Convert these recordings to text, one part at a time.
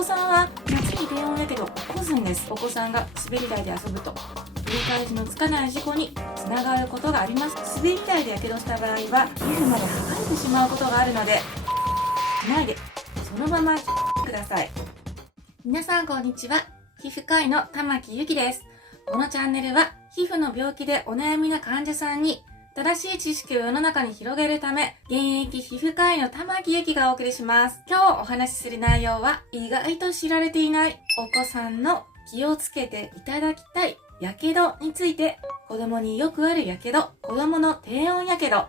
子さんは夏に低温やけどを起こすんです。お子さんが滑り台で遊ぶと取り返しのつかない事故につながることがあります。滑り台でやけどした場合は皮膚まで剥がれてしまうことがあるのでしないでそのままください。皆さんこんにちは。皮膚科医の玉木ゆきです。このチャンネルは皮膚の病気でお悩みな患者さんに正しい知識を世の中に広げるため、現役皮膚科医の玉木ゆきがお送りします。今日お話しする内容は意外と知られていないお子さんの気をつけていただきたいやけどについて、子供によくあるやけど、子供の低温やけど、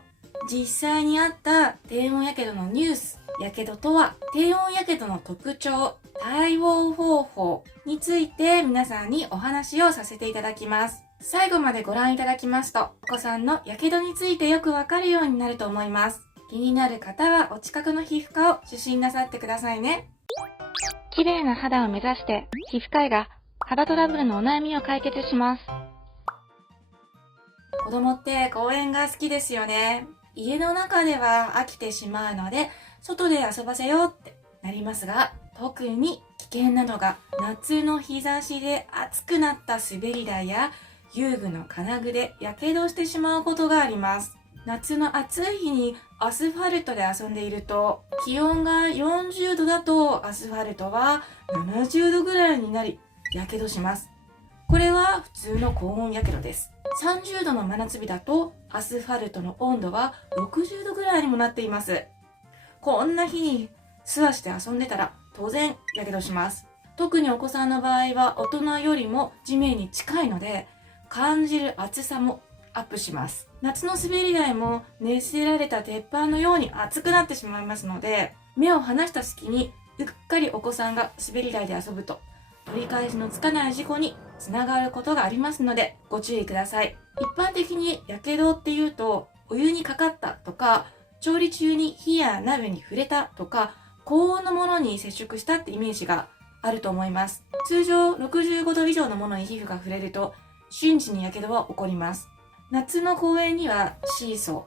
実際にあった低温やけどのニュース、やけどとは、低温やけどの特徴、対応方法について皆さんにお話をさせていただきます。最後までご覧いただきますと、お子さんのやけどについてよくわかるようになると思います。気になる方はお近くの皮膚科を受診なさってくださいね。綺麗な肌を目指して皮膚科医が肌トラブルのお悩みを解決します。子供って公園が好きですよね。家の中では飽きてしまうので、外で遊ばせようってなりますが、特に危険なのが夏の日差しで暑くなった滑り台や遊具の金具でやけどしてしまうことがあります。夏の暑い日にアスファルトで遊んでいると、気温が40度だとアスファルトは70度ぐらいになり、やけどします。これは普通の高温やけどです。30度の真夏日だとアスファルトの温度は60度ぐらいにもなっています。こんな日に素足で遊んでたら当然やけどします。特にお子さんの場合は大人よりも地面に近いので、感じる暑さもアップします。夏の滑り台も熱せられた鉄板のように熱くなってしまいますので、目を離した隙にうっかりお子さんが滑り台で遊ぶと取り返しのつかない事故につながることがありますのでご注意ください。一般的にやけどっていうと、お湯にかかったとか、調理中に火や鍋に触れたとか、高温のものに接触したってイメージがあると思います。通常65度以上のものに皮膚が触れると瞬時にやけどは起こります。夏の公園にはシーソ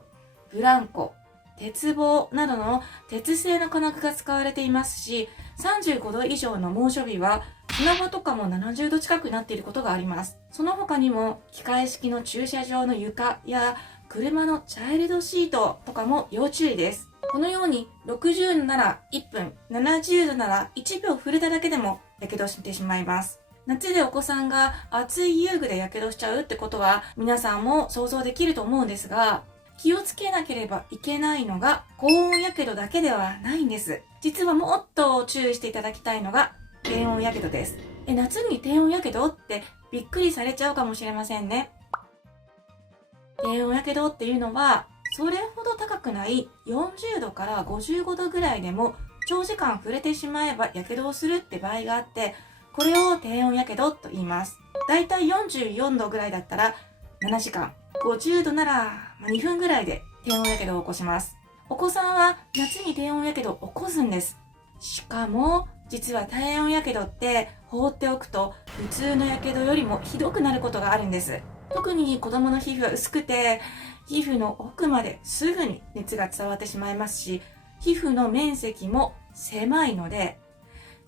ー、ブランコ、鉄棒などの鉄製の金具が使われていますし、35度以上の猛暑日は砂場とかも70度近くになっていることがあります。その他にも機械式の駐車場の床や車のチャイルドシートとかも要注意です。このように60度なら1分、70度なら1秒触れただけでもやけどしてしまいます。夏でお子さんが暑い遊具でやけどしちゃうってことは皆さんも想像できると思うんですが、気をつけなければいけないのが高温やけどだけではないんです。実はもっと注意していただきたいのが低温やけどです。夏に低温やけどってびっくりされちゃうかもしれませんね。低温やけどっていうのはそれほど高くない40度から55度ぐらいでも長時間触れてしまえばやけどをするって場合があって、これを低温やけどと言います。だいたい44度ぐらいだったら7時間、50度なら2分ぐらいで低温やけどを起こします。お子さんは夏に低温やけどを起こすんです。しかも実は低温やけどって放っておくと普通のやけどよりもひどくなることがあるんです。特に子供の皮膚は薄くて、皮膚の奥まですぐに熱が伝わってしまいますし、皮膚の面積も狭いので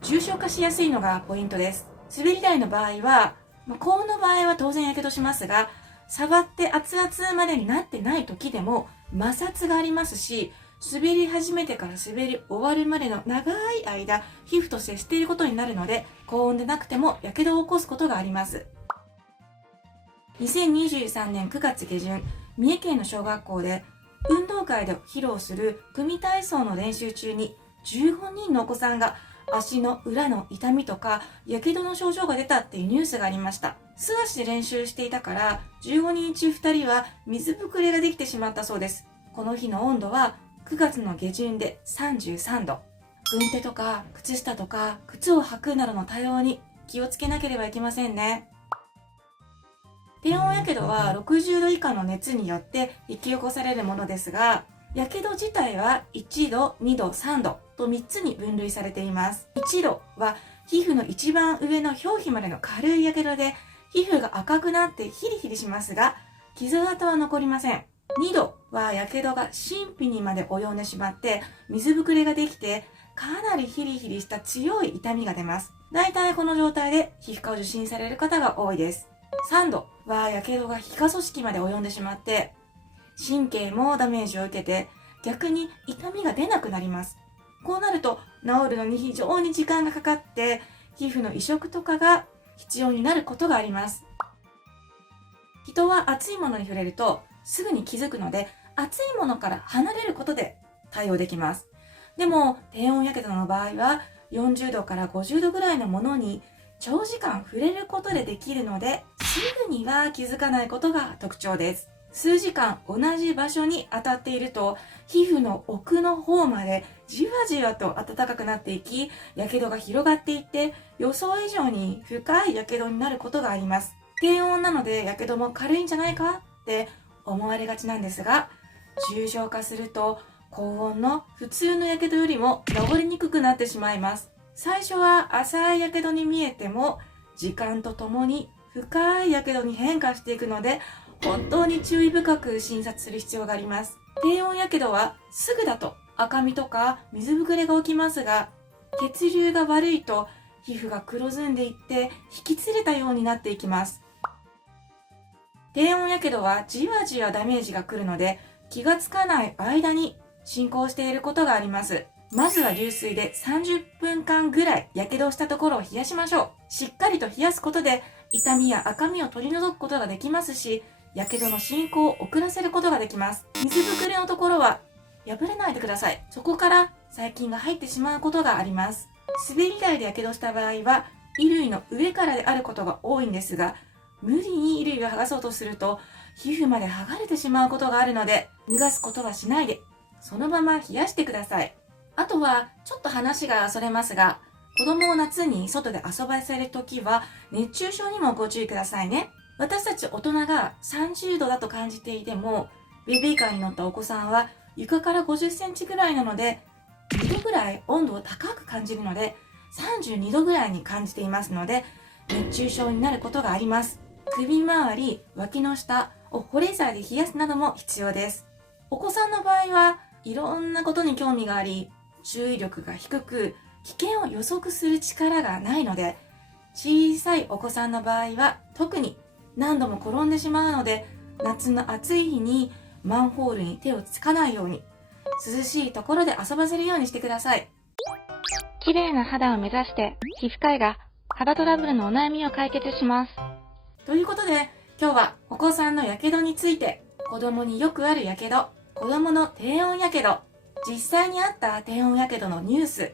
重症化しやすいのがポイントです。滑り台の場合は、高温の場合は当然やけどしますが、触って熱々までになってない時でも摩擦がありますし、滑り始めてから滑り終わるまでの長い間、皮膚と接していることになるので、高温でなくてもやけどを起こすことがあります。2023年9月下旬、三重県の小学校で運動会で披露する組体操の練習中に15人のお子さんが足の裏の痛みとかやけどの症状が出たっていうニュースがありました。素足で練習していたから15人中2人は水ぶくれができてしまったそうです。この日の温度は9月の下旬で33度。軍手とか靴下とか靴を履くなどの対応に気をつけなければいけませんね。低温やけどは60度以下の熱によって引き起こされるものですが、やけど自体は1度、2度、3度と3つに分類されています。1度は皮膚の一番上の表皮までの軽いやけどで、皮膚が赤くなってヒリヒリしますが、傷跡は残りません。2度はやけどが真皮にまで及んでしまって水ぶくれができてかなりヒリヒリした強い痛みが出ます。だいたいこの状態で皮膚科を受診される方が多いです。3度はやけどが皮下組織まで及んでしまって、神経もダメージを受けて逆に痛みが出なくなります。こうなると治るのに非常に時間がかかって、皮膚の移植とかが必要になることがあります。人は熱いものに触れるとすぐに気づくので、熱いものから離れることで対応できます。でも低温やけどの場合は40度から50度ぐらいのものに長時間触れることでできるので、すぐには気づかないことが特徴です。数時間同じ場所に当たっていると、皮膚の奥の方までじわじわと暖かくなっていき、やけどが広がっていって、予想以上に深いやけどになることがあります。低温なのでやけども軽いんじゃないかって思われがちなんですが、重症化すると高温の普通のやけどよりも治りにくくなってしまいます。最初は浅いやけどに見えても、時間とともに深いやけどに変化していくので、本当に注意深く診察する必要があります。低温やけどはすぐだと赤みとか水ぶくれが起きますが、血流が悪いと皮膚が黒ずんでいって引きつれたようになっていきます。低温やけどはじわじわダメージが来るので、気がつかない間に進行していることがあります。まずは流水で30分間ぐらいやけどしたところを冷やしましょう。しっかりと冷やすことで痛みや赤みを取り除くことができますし、やけどの進行を遅らせることができます。水ぶくれのところは破れないでください。そこから細菌が入ってしまうことがあります。滑り台でやけどした場合は衣類の上からであることが多いんですが、無理に衣類を剥がそうとすると皮膚まで剥がれてしまうことがあるので、脱がすことはしないでそのまま冷やしてください。あとはちょっと話がそれますが、子供を夏に外で遊ばせるときは熱中症にもご注意くださいね。私たち大人が30度だと感じていても、ベビーカーに乗ったお子さんは床から50センチぐらいなので、2度ぐらい温度を高く感じるので、32度ぐらいに感じていますので、熱中症になることがあります。首周り、脇の下を保冷剤で冷やすなども必要です。お子さんの場合はいろんなことに興味があり、注意力が低く、危険を予測する力がないので、小さいお子さんの場合は特に何度も転んでしまうので、夏の暑い日にマンホールに手をつかないように、涼しいところで遊ばせるようにしてください。綺麗な肌を目指して皮膚科医が肌トラブルのお悩みを解決します。ということで、今日はお子さんのやけどについて、子供によくあるやけど、子供の低温やけど、実際にあった低温やけどのニュース、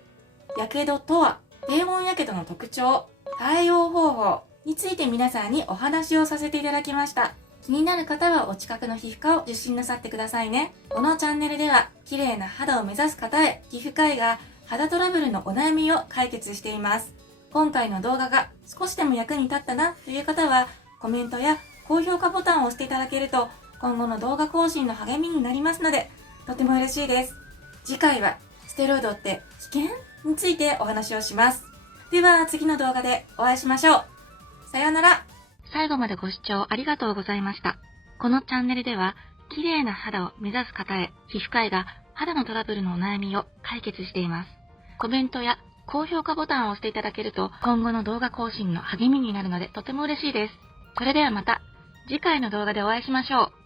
やけどとは、低温やけどの特徴、対応方法について皆さんにお話をさせていただきました。気になる方はお近くの皮膚科を受診なさってくださいね。このチャンネルでは、綺麗な肌を目指す方へ、皮膚科医が肌トラブルのお悩みを解決しています。今回の動画が少しでも役に立ったなという方は、コメントや高評価ボタンを押していただけると、今後の動画更新の励みになりますので、とても嬉しいです。次回は、ステロイドって危険についてお話をします。では次の動画でお会いしましょう。さようなら。最後までご視聴ありがとうございました。このチャンネルでは、綺麗な肌を目指す方へ、皮膚科医が肌のトラブルのお悩みを解決しています。コメントや高評価ボタンを押していただけると、今後の動画更新の励みになるのでとても嬉しいです。それではまた次回の動画でお会いしましょう。